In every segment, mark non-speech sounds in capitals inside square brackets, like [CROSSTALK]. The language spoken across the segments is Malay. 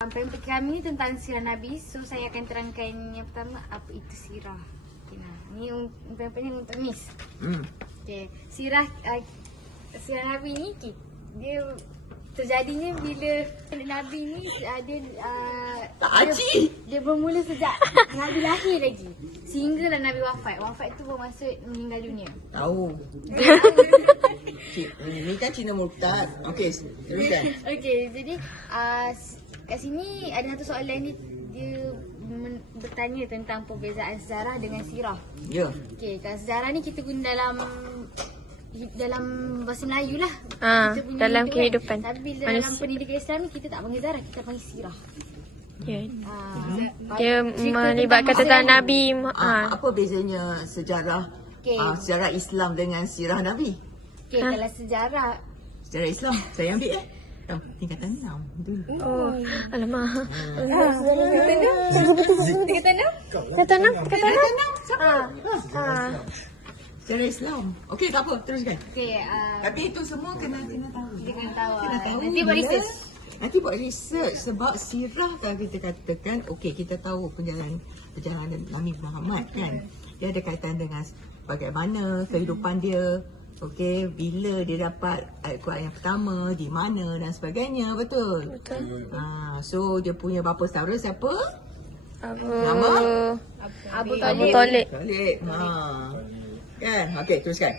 Pempen kami ni tentang sirah Nabi. So saya akan terangkan yang pertama apa itu sirah. Okay, nah. Ni untuk Miss. Hmm. Okay. Sirah uh, sirah Nabi ni dia terjadinya bila Nabi ni uh, dia uh, dia, dia bermula sejak Nabi lahir lagi. Sehinggalah Nabi wafat. Wafat tu bermaksud meninggal dunia. Tahu. [LAUGHS] Cik, Ni kan Cina murtad. Okey, teruskan. Okey, jadi uh, kat sini ada satu soalan ni dia men- bertanya tentang perbezaan sejarah dengan sirah. Ya. Okey, kalau sejarah ni kita guna dalam dalam bahasa Melayu lah. Ah, Kita punya dalam itu kehidupan Kan. Tapi bila dalam manusia. pendidikan Islam ni kita tak panggil sejarah, kita panggil sirah. Ya. Ah, Dia cerita melibatkan tentang. Nabi. Ah, Ah. apa bezanya sejarah Okey. ah, sejarah Islam dengan sirah Nabi? Okey, kalau sejarah Sejarah Islam saya ambil eh. Oh, tingkatan 6 dulu. Oh, alamak. Tingkatan enam? Kata enam, kata enam. Ah. Ah. Sejarah Islam. Okey, tak apa, teruskan. Okey, ah, Tapi itu semua kena kena tahu. kita kena tahu. Kena ah, tahu. Nanti buat research. Nanti buat research sebab sirah kalau kita katakan okey kita tahu perjalanan perjalanan Nabi Muhammad kan. Dia ada kaitan dengan bagaimana kehidupan dia. Okey, bila dia dapat ayat Quran yang pertama, di mana dan sebagainya, betul? Betul. Ha, so dia punya bapa saudara siapa? Abu Nama? Abu Abu Talib. Talib. Talib. Ha. Kan? Okey, teruskan.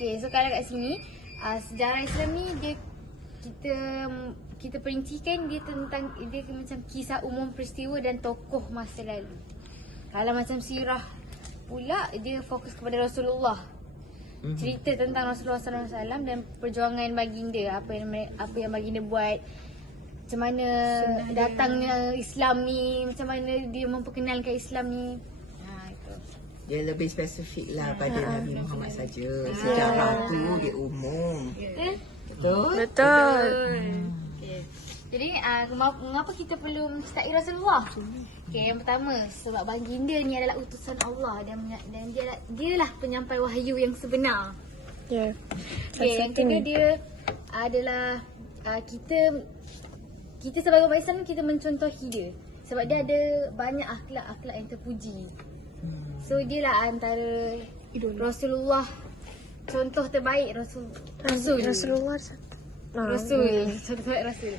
Okay, so kalau kat sini uh, sejarah Islam ni dia kita kita perincikan dia tentang dia macam kisah umum peristiwa dan tokoh masa lalu. Kalau macam sirah pula dia fokus kepada Rasulullah. Mhm. Cerita tentang Rasulullah SAW dan perjuangan baginda apa yang apa yang baginda buat macam mana datangnya Islam ni, macam mana dia memperkenalkan Islam ni. Ha itu. Dia lebih spesifik lah pada Nabi Muhammad saja. Sejarah tu dia umum. Eh? Betul? Betul. Okay. Jadi uh, mengapa kita perlu mencintai Rasulullah? Okay, yang pertama sebab baginda ni adalah utusan Allah dan dan dia dia lah penyampai wahyu yang sebenar. Ya. Okay, yang kedua dia adalah uh, kita kita sebagai umat Islam kita mencontohi dia sebab dia ada banyak akhlak-akhlak yang terpuji. So dia lah antara Rasulullah contoh terbaik Rasul Rasul Rasulullah. Ah. Rasul contoh terbaik Rasul.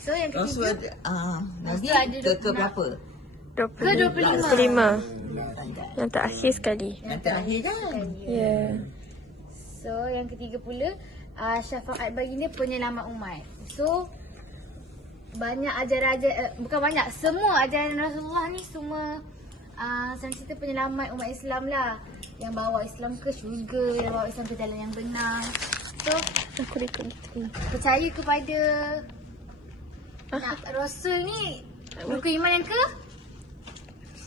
So yang ketiga Rasul uh, Nabi ada ke, ke dua- berapa? 25. 25. Yang terakhir sekali. Yang terakhir kan? Ya. So yang ketiga pula uh, syafaat baginda penyelamat umat. So banyak ajaran-ajaran uh, bukan banyak semua ajaran Rasulullah ni semua uh, cerita penyelamat umat Islam lah yang bawa Islam ke syurga, yang bawa Islam ke jalan yang benar. So Aku rekod gitu. percaya kepada nak, Rasul ni buku iman yang ke?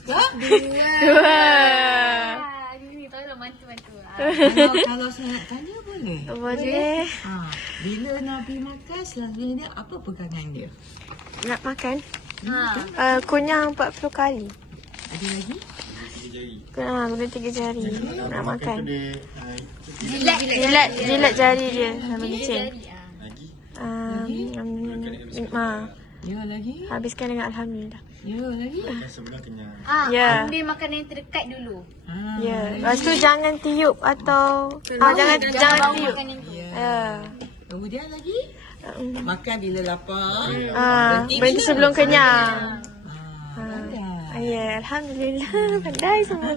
Ha? Dua. Ah, ni tolong bantu-bantu. Ah. kalau, kalau saya nak tanya boleh? Boleh. Ha, bila Nabi makan selalunya apa pegangan dia? Nak makan? Ha. Uh, kunyah 40 kali. Ada lagi? Ah, guna tiga jari. Nak makan. Jilat Jilat, jilat jari dia sama licin. jari. Ah. Ah, Ya lagi? habiskan dengan Alhamdulillah. Ya lagi? Ah, Ya. ambil makanan yang terdekat dulu. Ha, Ya. Lepas tu jangan tiup atau ah, jangan jangan tiup. Ya. Ya. Kemudian lagi? Um, Makan bila lapar. Ah, Berhenti bila? sebelum kenyang. Ha. Ah, ya, alhamdulillah. Pandai semua.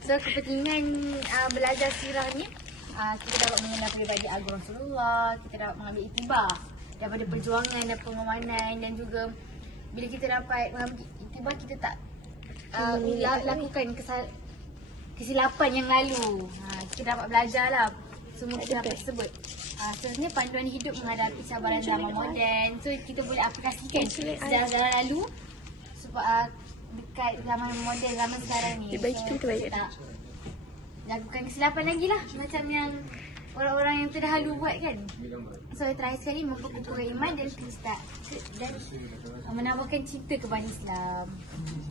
So kepentingan uh, belajar sirah ni uh, kita dapat mengenal pribadi agung Rasulullah, kita dapat mengambil itibar daripada perjuangan dan pengorbanan dan juga bila kita dapat itibar kita tak uh, la- lakukan kesal- kesilapan yang lalu. Ha, kita dapat belajar lah semua kesilapan tersebut. Uh, seterusnya panduan hidup menghadapi cabaran zaman moden. So kita boleh aplikasikan sejarah-sejarah lalu supaya uh, dekat zaman moden zaman sekarang ni. Dia baik tu, dia baik. kita tak lakukan kesilapan lagi lah macam yang orang-orang yang terdahulu buat kan. So yang terakhir sekali memperkukuhkan iman dan kita dan menambahkan cinta kepada Islam.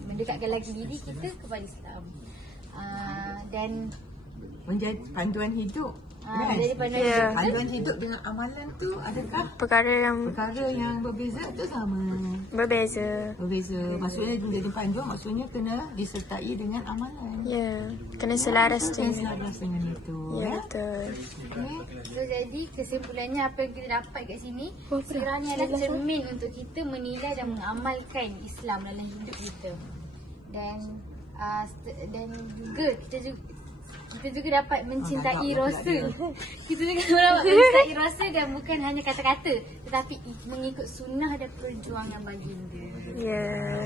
Mendekatkan lagi diri kita kepada Islam. Uh, dan Menjadi panduan hidup. Ah, Kan? jadi pandai Ya. Panduan hidup dengan amalan tu adakah Perkara yang perkara yang berbeza atau sama? berbeza. Berbeza. Maksudnya jadi panduan maksudnya kena disertai dengan amalan. Ya, kena selaras Kena dengan. selaras dengan itu. Ya, Ya. betul. Okay. So jadi kesimpulannya apa yang kita dapat kat sini Oh, ni adalah cermin untuk kita menilai dan mengamalkan Islam dalam hidup kita Dan uh, st- dan juga kita juga kita juga dapat mencintai Oh, Rasul. [LAUGHS] Kita juga dapat mencintai Rasul dan bukan hanya kata-kata tetapi mengikut sunnah dan perjuangan baginda. Ya.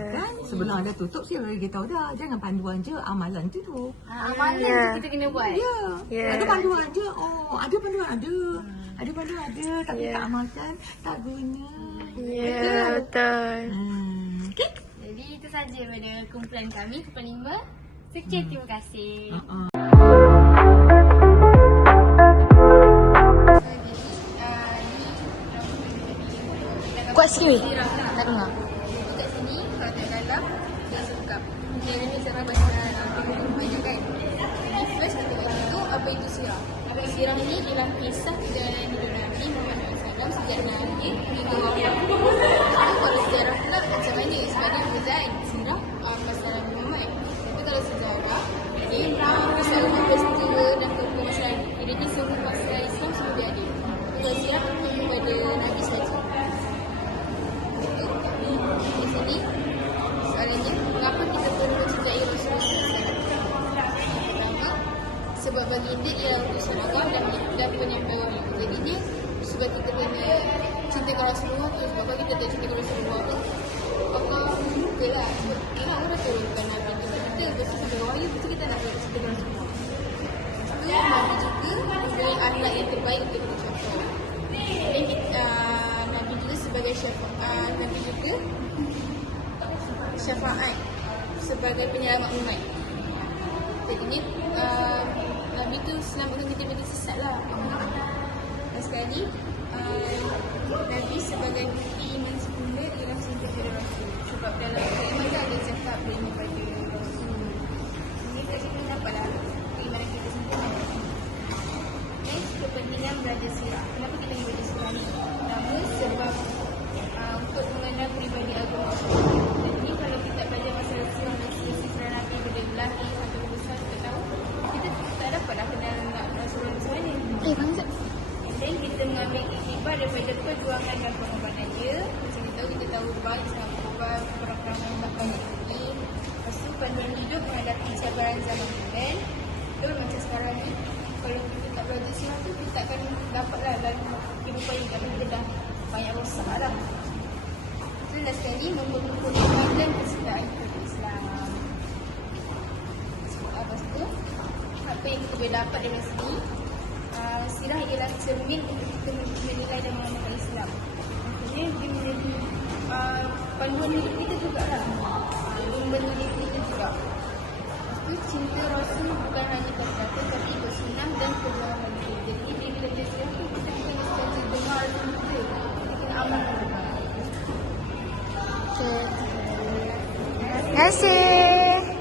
Kan sebelum anda tutup saya bagi tahu dah jangan panduan je amalan tu tu. Ha, amalan Ya. tu kita kena buat. Ya. Ya. Ada panduan je. Oh, ada panduan ada. Ada panduan ada tapi Ya. tak amalkan tak guna. Ya, betul. Hmm. Okey. Jadi itu saja pada kumpulan kami kumpulan lima. Sekian terima kasih. Uh-uh. Tak dengar. Dekat sini kalau tengok dalam dia sungkap. Dia ni uh, banyak kan. Jadi first kita apa itu sirah. Sirah ni ialah kisah hidup Nabi Muhammad SAW sejak Nabi hingga wafat. Kita kena cintakan Rasulullah tu sebab kalau kita tak cintakan Rasulullah tu Allah suka lah. Yalah orang turunkan Nabi tu. Kita bersama sampai wahyu betul kita nak cintakan Rasulullah. Itu Nabi juga mempunyai akhlak yang terbaik untuk kita kita, uh, Nabi juga sebagai syafaat Nabi juga syafaat sebagai penyelamat umat. Jadi ni Nabi tu selamatkan kita dari sesat lah. Sekali uh, cabaran zaman moden. Betul macam sekarang ni, kalau kita tak belajar sirah tu, kita tak akan dapatlah dalam kehidupan ini. Tapi kita dah banyak rosak lah. Itu last sekali, memperkukuh iman dan kesukaan kepada Islam. Lepas tu, apa yang kita boleh dapat dari sini, uh, sirah ialah cermin untuk kita menilai dan mengamalkan Islam. Maksudnya, dia menjadi uh, panduan hidup kita jugalah. Uh, dia membantu diri kita juga cinta rasul bukan hanya kata-kata tapi bersenam dan perjalanan itu. Jadi bila dia siap kita dengar kita kena. Okay. Terima kasih.